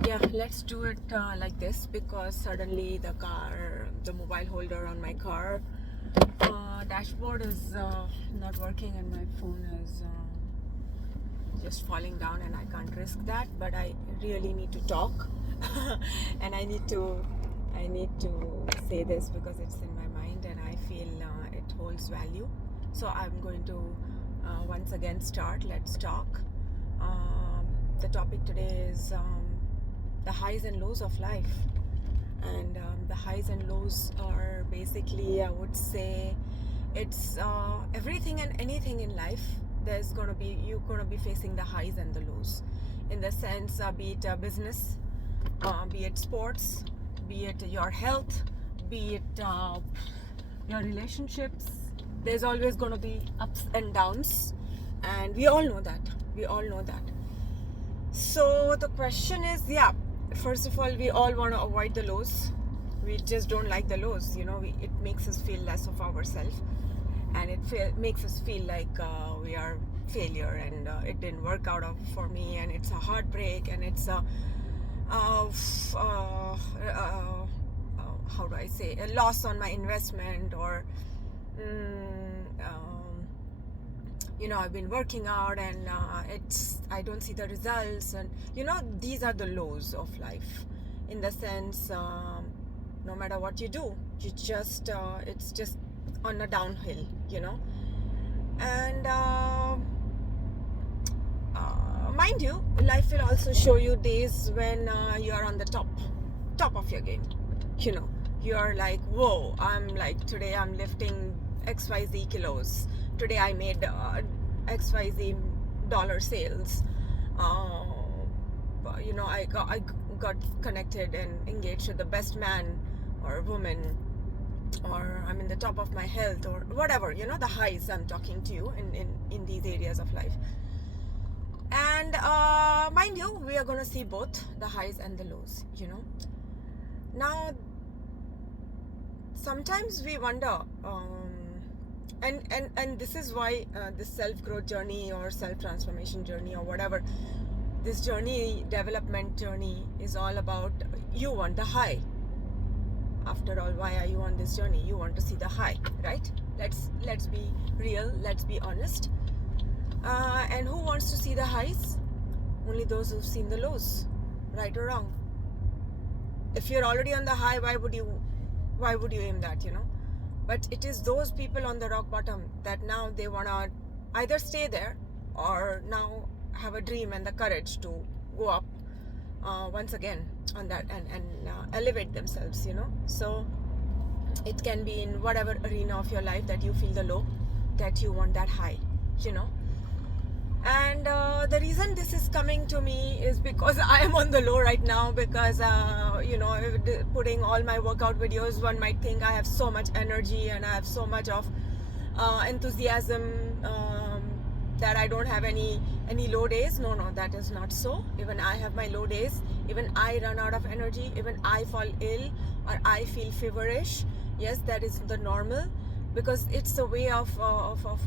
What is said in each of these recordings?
Yeah, let's do it like this, because suddenly the mobile holder on my car dashboard is not working, and my phone is just falling down, and I can't risk that. But I really need to talk, and I need to say this because it's in my mind, and I feel it holds value. So I'm going to once again start. Let's talk. The topic today is the highs and lows of life. And the highs and lows are basically, I would say, it's everything and anything in life. You're gonna be facing the highs and the lows, in the sense, be it business, be it sports, be it your health, be it your relationships. There's always gonna be ups and downs, and we all know that. We all know that. So the question is, yeah, first of all, we all want to avoid the lows. We just don't like the lows. It makes us feel less of ourselves, and makes us feel like we are failure, and it didn't work out for me, and it's a heartbreak, and it's a how do I say, a loss on my investment, or I've been working out, and I don't see the results, and these are the lows of life, in the sense, no matter what you do, it's just on a downhill, and mind you, life will also show you days when you are on the top of your game. You are like, whoa, today I'm lifting XYZ kilos. Today I made XYZ dollar sales. I got connected and engaged with the best man or woman, or I'm in the top of my health, or whatever, the highs I'm talking to you in these areas of life. And mind you, we are going to see both the highs and the lows. Now, sometimes we wonder, and this is why this self-growth journey, or self-transformation journey, or whatever, this development journey, is all about, you want the high. After all, why are you on this journey? You want to see the high, right? Let's be real, let's be honest. And who wants to see the highs? Only those who've seen the lows, right or wrong. If you're already on the high, why would you aim that? But it is those people on the rock bottom that now they want to either stay there, or now have a dream and the courage to go up once again on that, and elevate themselves. So it can be in whatever arena of your life that you feel the low, that you want that high. And the reason this is coming to me is because I am on the low right now, because putting all my workout videos, one might think I have so much energy and I have so much of enthusiasm, that I don't have any low days. No, that is not so. Even I have my low days. Even I run out of energy. Even I fall ill, or I feel feverish. Yes, that is the normal, because it's a way of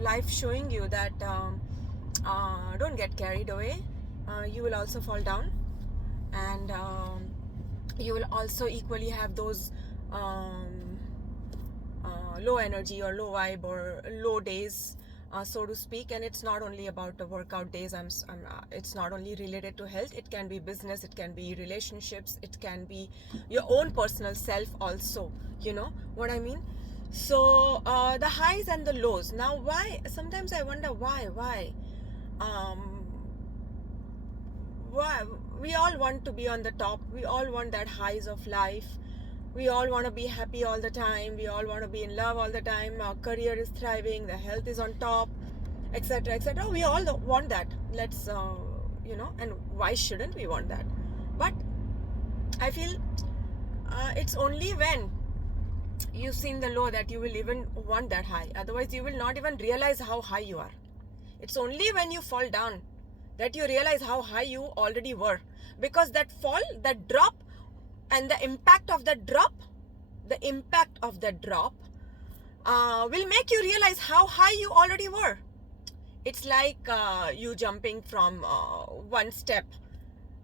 life showing you that don't get carried away. You will also fall down, and you will also equally have those low energy, or low vibe, or low days, so to speak. And it's not only about the workout days. It's not only related to health. It can be business, it can be relationships, it can be your own personal self also. You know what I mean? So the highs and the lows. Now, why? Sometimes I wonder why. Why we all want to be on the top. We all want that highs of life. We all want to be happy all the time. We all want to be in love all the time. Our career is thriving. The health is on top, etc., etc. We all want that. Let's, and why shouldn't we want that? But I feel it's only when you've seen the low that you will even want that high. Otherwise, you will not even realize how high you are. It's only when you fall down that you realize how high you already were. Because that fall, that drop, and the impact of that drop will make you realize how high you already were. It's like you jumping from one step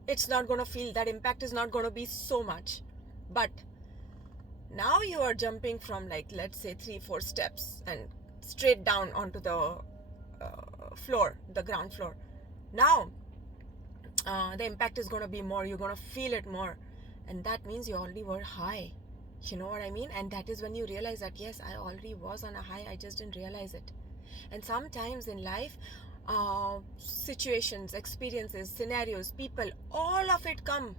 It's not going to feel, that impact is not going to be so much. But now you are jumping from, like, let's say 3-4 steps and straight down onto the floor, the ground floor. Now the impact is going to be more. You're going to feel it more, and that means you already were high. You know what I mean? And that is when you realize that, yes, I already was on a high, I just didn't realize it. And sometimes in life, situations, experiences, scenarios, people, all of it comes.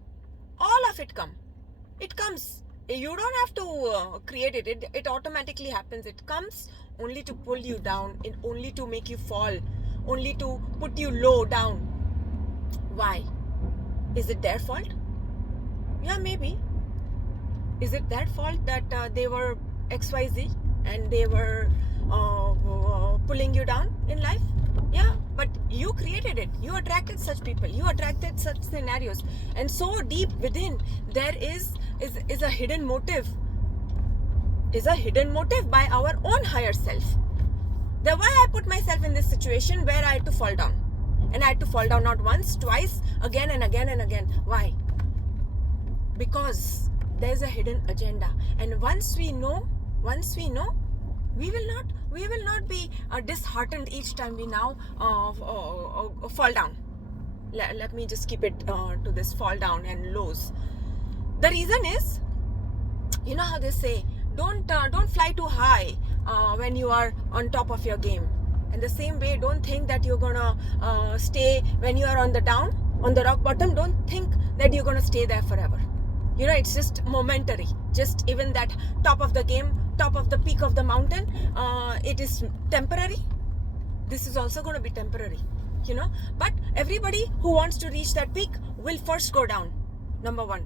It comes. You don't have to create it. It automatically happens. It comes only to pull you down, only to make you fall, only to put you low down. Why? Is it their fault? Yeah, maybe. Is it their fault that they were XYZ and they were pulling you down in life? Yeah, but you created it. You attracted such people. You attracted such scenarios. And so deep within, there is a hidden motive. Is a hidden motive by our own higher self. The why I put myself in this situation where I had to fall down. And I had to fall down not once, twice, again and again and again. Why? Because there's a hidden agenda. And once we know, we will not be disheartened each time we now fall down. Let me just keep it to this fall down and lows. The reason is, you know how they say, don't fly too high when you are on top of your game. And the same way, don't think that you're gonna stay when you are on the down, on the rock bottom. Don't think that you're gonna stay there forever. You know, it's just momentary. Just even that top of the game, top of the peak of the mountain, it is temporary. This is also going to be temporary, you know. But everybody who wants to reach that peak will first go down. Number one,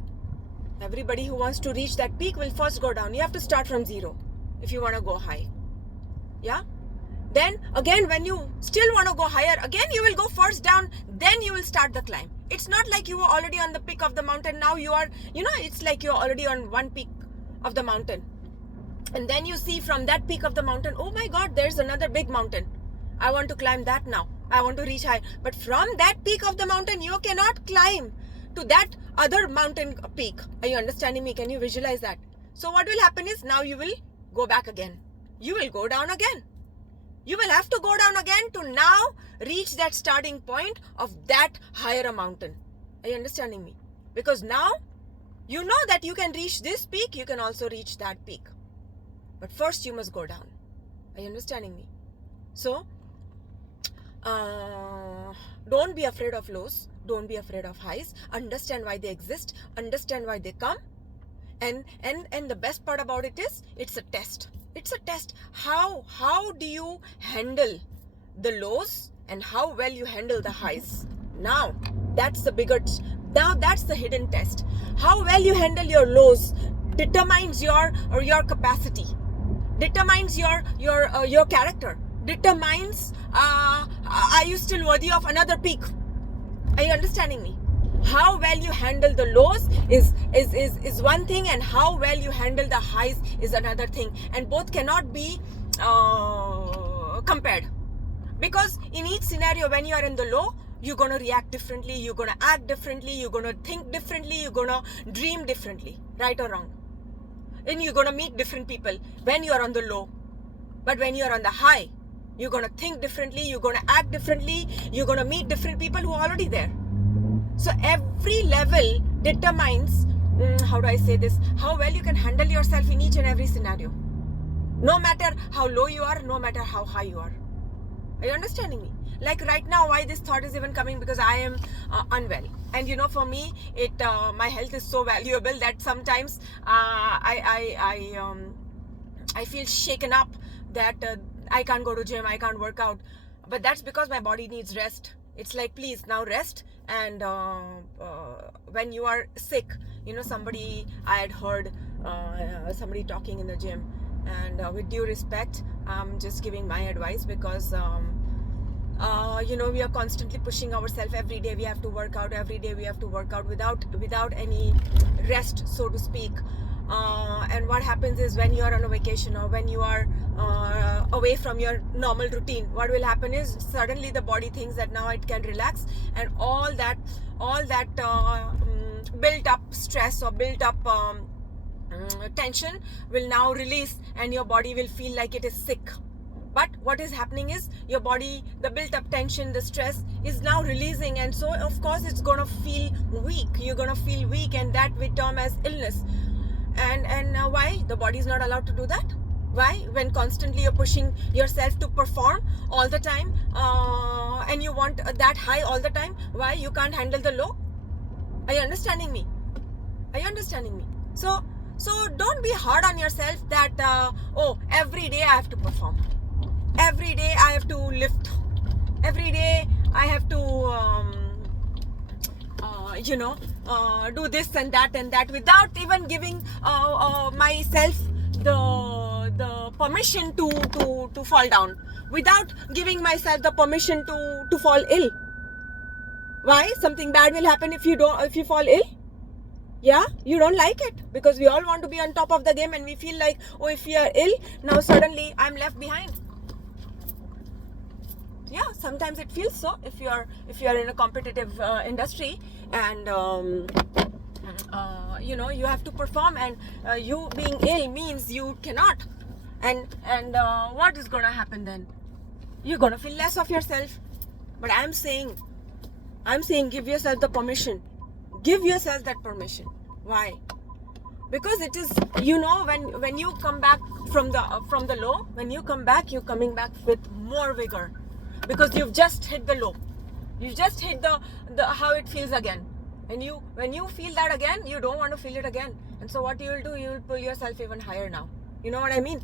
everybody who wants to reach that peak will first go down. You have to start from zero if you want to go high. Yeah. Then again, when you still want to go higher, again you will go first down, then you will start the climb. It's not like you were already on the peak of the mountain. Now you are, you know, it's like you're already on one peak of the mountain. And then you see from that peak of the mountain, oh my God, there's another big mountain. I want to climb that now. I want to reach high. But from that peak of the mountain, you cannot climb to that other mountain peak. Are you understanding me? Can you visualize that? So what will happen is, now you will go back again. You will go down again. You will have to go down again to now reach that starting point of that higher mountain. Are you understanding me? Because now you know that you can reach this peak, you can also reach that peak. But first you must go down. Are you understanding me? So, don't be afraid of lows. Don't be afraid of highs. Understand why they exist. Understand why they come. And the best part about it is, it's a test. It's a test. How do you handle the lows and how well you handle the highs? Now, that's the hidden test. How well you handle your lows determines your capacity, determines your character, determines are you still worthy of another peak? Are you understanding me? How well you handle the lows is one thing, and how well you handle the highs is another thing, and both cannot be compared. Because in each scenario, when you are in the low, you're going to react differently, you're going to act differently, you're going to think differently, you're going to dream differently, right or wrong. And you're going to meet different people when you are on the low. But when you are on the high, you're going to think differently, you're going to act differently, you're going to meet different people who are already there. So every level determines, how do I say this, how well you can handle yourself in each and every scenario. No matter how low you are, no matter how high you are. Are you understanding me? Like right now, why this thought is even coming, because I am unwell. And you know, for me, my health is so valuable that sometimes I feel shaken up that I can't go to gym, I can't work out. But that's because my body needs rest. It's like, please now rest. And when you are sick, you know, I had heard somebody talking in the gym, and with due respect, I'm just giving my advice, because you know, we are constantly pushing ourselves every day. We have to work out every day. We have to work out without any rest, so to speak. And what happens is, when you are on a vacation or when you are away from your normal routine, what will happen is suddenly the body thinks that now it can relax, and all that built up stress or built up tension will now release, and your body will feel like it is sick. But what is happening is your body, the built up tension, the stress is now releasing, and so of course it's going to feel weak. You're going to feel weak, and that we term as illness. And why the body is not allowed to do that? Why? When constantly you're pushing yourself to perform all the time, and you want that high all the time, why you can't handle the low? Are you understanding me? So don't be hard on yourself that every day I have to perform, every day I have to lift, every day I have to do this and that without even giving myself the permission to fall down, without giving myself the permission to fall ill. Why? Something bad will happen if you fall ill. Yeah, you don't like it, because we all want to be on top of the game, and we feel like, if we are ill, now suddenly I'm left behind. Yeah, sometimes it feels so if you're in a competitive industry, and you have to perform, and you being ill means you cannot, and what is gonna happen then? You're gonna feel less of yourself. But I'm saying give yourself the permission. Give yourself that permission. Why? Because it is, when you come back from the low, when you come back, you're coming back with more vigor, because you've just hit the low. You just hit the how it feels again. And when you feel that again, you don't want to feel it again. And so what you will do, you will pull yourself even higher now. You know what I mean?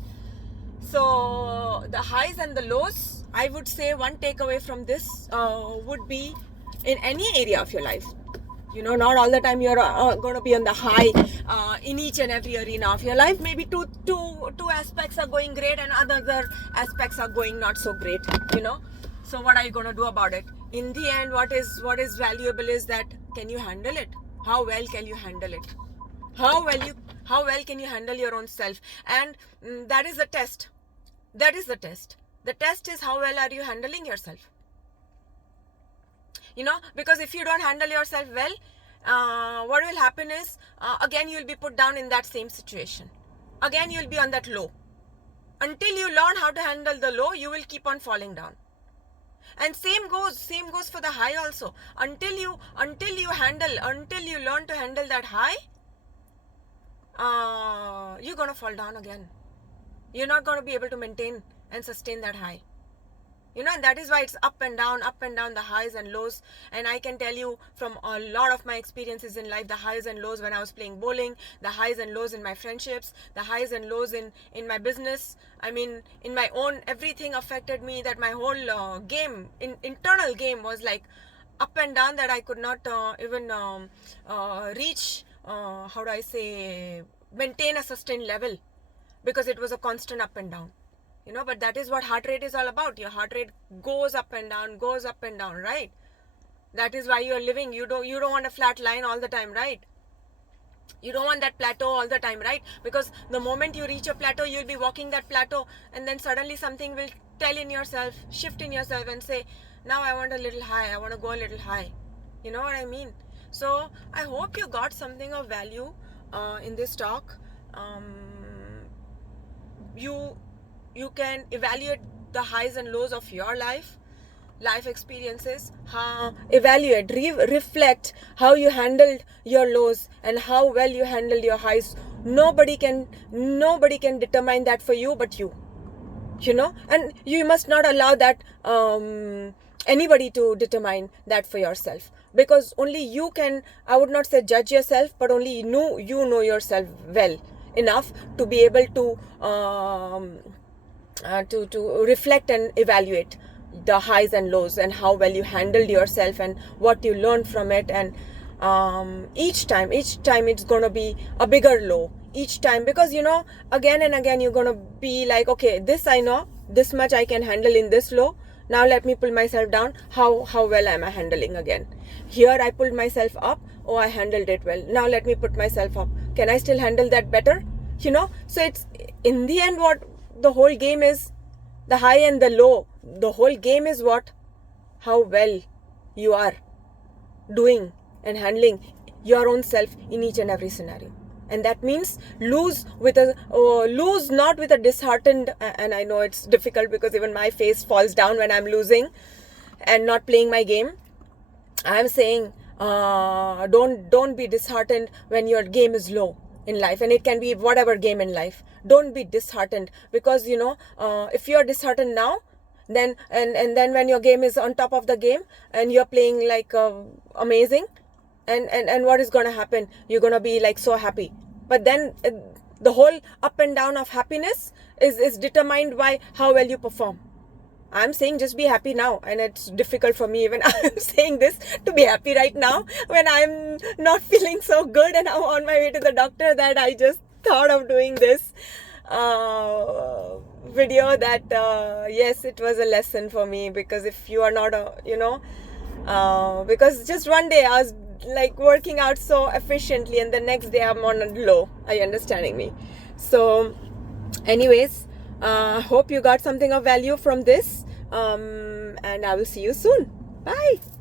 So the highs and the lows, I would say one takeaway from this would be, in any area of your life, not all the time you're going to be on the high in each and every arena of your life. Maybe two aspects are going great, and other aspects are going not so great. So what are you going to do about it? In the end, what is valuable is that, can you handle it? How well can you handle it? How well can you handle your own self? And that is the test. The test is, how well are you handling yourself? Because if you don't handle yourself well, what will happen is, again you will be put down in that same situation. Again you will be on that low. Until you learn how to handle the low, you will keep on falling down. And same goes for the high also. Until you learn to handle that high, you're gonna fall down again. You're not gonna be able to maintain and sustain that high. And that is why it's up and down, the highs and lows. And I can tell you from a lot of my experiences in life, the highs and lows when I was playing bowling, the highs and lows in my friendships, the highs and lows in my business. I mean, in my own, everything affected me, that my whole internal game was like up and down, that I could not even reach, maintain a sustained level, because it was a constant up and down. But that is what heart rate is all about. Your heart rate goes up and down, right? That is why you're living. You don't want a flat line all the time, right? You don't want that plateau all the time, right? Because the moment you reach a plateau, you'll be walking that plateau, and then suddenly something will shift in yourself and say, now I want a little high, I want to go a little high. You know what I mean? So I hope you got something of value in this talk. You can evaluate the highs and lows of your life experiences. Evaluate, reflect how you handled your lows and how well you handled your highs. Nobody can determine that for you but you. And you must not allow that anybody to determine that for yourself, because only you can, I would not say judge yourself, but only you know yourself well enough to be able to reflect and evaluate the highs and lows, and how well you handled yourself and what you learned from it. And each time it's going to be a bigger low each time, because again and again you're going to be like, okay, this I know, this much I can handle in this low, now let me pull myself down. How well am I handling again? Here I pulled myself up, I handled it well, now let me put myself up, can I still handle that better? So it's in the end, the whole game is the high and the low. The whole game is what? How well you are doing and handling your own self in each and every scenario. And that means lose not with a disheartened, and I know it's difficult because even my face falls down when I'm losing and not playing my game. I'm saying don't be disheartened when your game is low in life, and it can be whatever game in life. Don't be disheartened, because if you're disheartened now, then and then when your game is on top of the game and you're playing like amazing, and what is going to happen? You're going to be like so happy, but then the whole up and down of happiness is determined by how well you perform. I'm saying just be happy now, and it's difficult for me even I'm saying this, to be happy right now when I'm not feeling so good and I'm on my way to the doctor, that I just thought of doing this video. That yes, it was a lesson for me, because if you are not because just one day I was like working out so efficiently and the next day I'm on a low. Are you understanding me? So anyways, hope you got something of value from this, and I will see you soon. Bye.